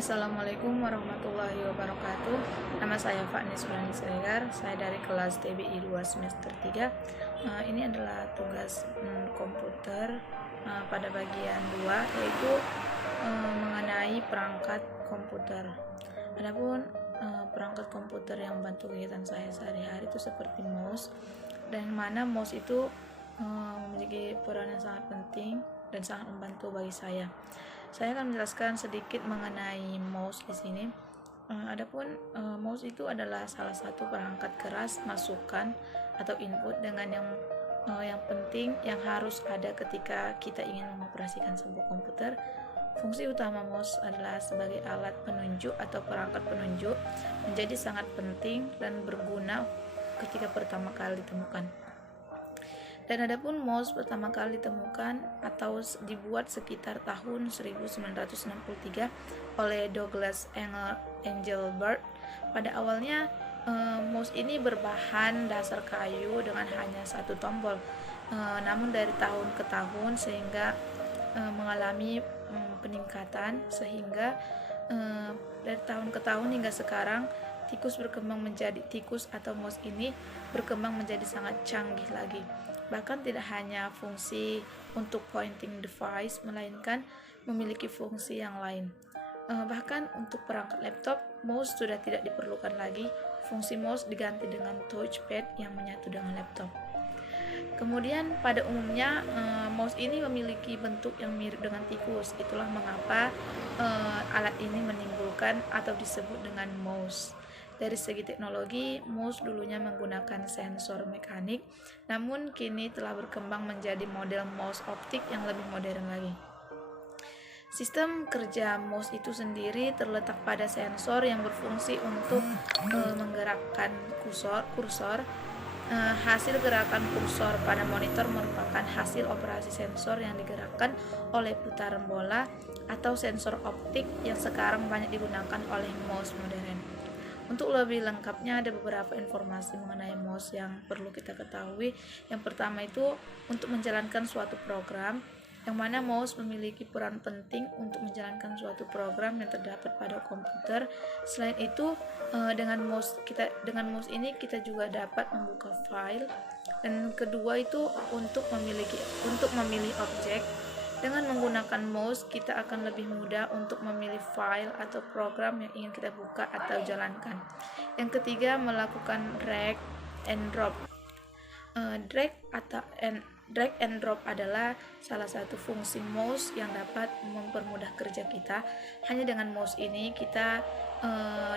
Assalamualaikum warahmatullahi wabarakatuh. Nama saya Fani Sulani Siregar. Saya dari kelas TBI 2 semester 3. Ini adalah tugas komputer pada bagian 2, yaitu mengenai perangkat komputer. Adapun perangkat komputer yang membantu kegiatan saya sehari-hari itu seperti mouse, dan mana mouse itu memiliki peran yang sangat penting dan sangat membantu bagi saya. Saya akan menjelaskan sedikit mengenai mouse di sini. Adapun mouse itu adalah salah satu perangkat keras masukan atau input dengan yang penting yang harus ada ketika kita ingin mengoperasikan sebuah komputer. Fungsi utama mouse adalah sebagai alat penunjuk atau perangkat penunjuk, menjadi sangat penting dan berguna ketika pertama kali ditemukan. Dan adapun mouse pertama kali ditemukan atau dibuat sekitar tahun 1963 oleh Douglas Engelbart. Pada awalnya mouse ini berbahan dasar kayu dengan hanya satu tombol. Namun dari tahun ke tahun sehingga mengalami peningkatan, sehingga dari tahun ke tahun hingga sekarang tikus atau mouse ini berkembang menjadi sangat canggih lagi. Bahkan tidak hanya fungsi untuk pointing device, melainkan memiliki fungsi yang lain. Bahkan untuk perangkat laptop, mouse sudah tidak diperlukan lagi. Fungsi mouse diganti dengan touchpad yang menyatu dengan laptop. Kemudian pada umumnya mouse ini memiliki bentuk yang mirip dengan tikus. Itulah mengapa alat ini menimbulkan atau disebut dengan mouse. Dari segi teknologi, mouse dulunya menggunakan sensor mekanik, namun kini telah berkembang menjadi model mouse optik yang lebih modern lagi. Sistem kerja mouse itu sendiri terletak pada sensor yang berfungsi untuk menggerakkan kursor. Hasil gerakan kursor pada monitor merupakan hasil operasi sensor yang digerakkan oleh putaran bola atau sensor optik yang sekarang banyak digunakan oleh mouse modern. Untuk lebih lengkapnya ada beberapa informasi mengenai mouse yang perlu kita ketahui. Yang pertama itu untuk menjalankan suatu program, yang mana mouse memiliki peran penting untuk menjalankan suatu program yang terdapat pada komputer. Selain itu dengan mouse ini kita juga dapat membuka file. Dan kedua itu untuk memilih objek. Dengan menggunakan mouse, kita akan lebih mudah untuk memilih file atau program yang ingin kita buka atau jalankan. Yang ketiga, melakukan drag and drop. Drag and drop adalah salah satu fungsi mouse yang dapat mempermudah kerja kita. Hanya dengan mouse ini kita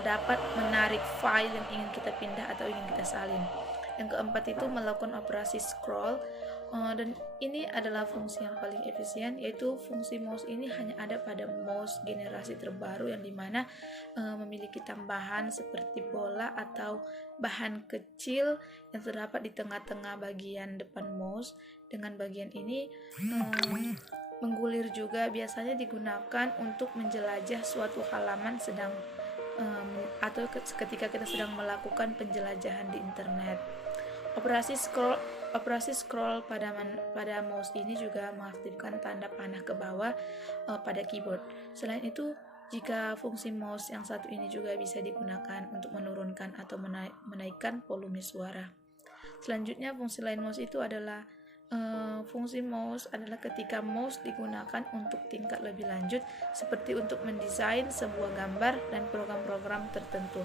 dapat menarik file yang ingin kita pindah atau ingin kita salin. Yang keempat itu melakukan operasi scroll. Dan ini adalah fungsi yang paling efisien, yaitu fungsi mouse ini hanya ada pada mouse generasi terbaru yang dimana memiliki tambahan seperti bola atau bahan kecil yang terdapat di tengah-tengah bagian depan mouse. Dengan bagian ini menggulir juga biasanya digunakan untuk menjelajah suatu halaman atau ketika kita sedang melakukan penjelajahan di internet. Operasi scroll pada mouse ini juga mengaktifkan tanda panah ke bawah pada keyboard. Selain itu, jika fungsi mouse yang satu ini juga bisa digunakan untuk menurunkan atau menaikkan volume suara. Selanjutnya, fungsi lain mouse itu adalah ketika mouse digunakan untuk tingkat lebih lanjut, seperti untuk mendesain sebuah gambar dan program-program tertentu.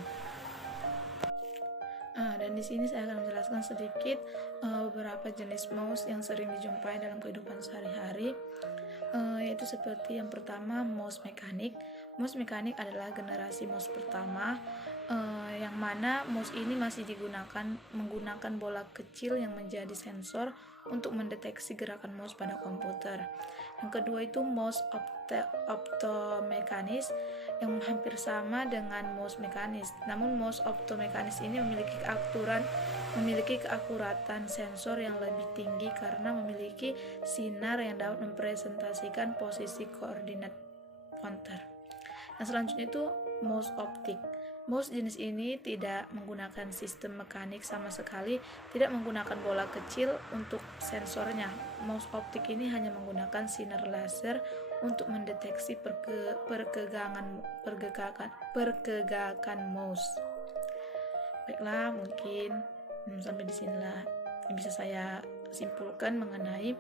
Dan di sini saya akan menjelaskan sedikit beberapa jenis mouse yang sering dijumpai dalam kehidupan sehari-hari, yaitu seperti yang pertama, mouse mekanik. Mouse mekanik adalah generasi mouse pertama, yang mana mouse ini masih menggunakan bola kecil yang menjadi sensor untuk mendeteksi gerakan mouse pada komputer. Yang kedua itu mouse optomekanis, yang hampir sama dengan mouse mekanis. Namun mouse optomekanis ini memiliki keakuratan sensor yang lebih tinggi karena memiliki sinar yang dapat mempresentasikan posisi koordinat pointer. Yang selanjutnya itu mouse optik. Mouse jenis ini tidak menggunakan sistem mekanik sama sekali, tidak menggunakan bola kecil untuk sensornya. Mouse optik ini hanya menggunakan sinar laser untuk mendeteksi pergegakan mouse. Baiklah, mungkin sampai di sinilah yang bisa saya simpulkan mengenai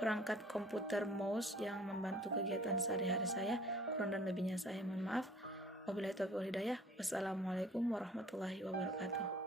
perangkat komputer mouse yang membantu kegiatan sehari-hari saya. Kurang dan lebihnya saya mohon maaf. Wabillahi taufiq wal hidayah. Wassalamualaikum warahmatullahi wabarakatuh.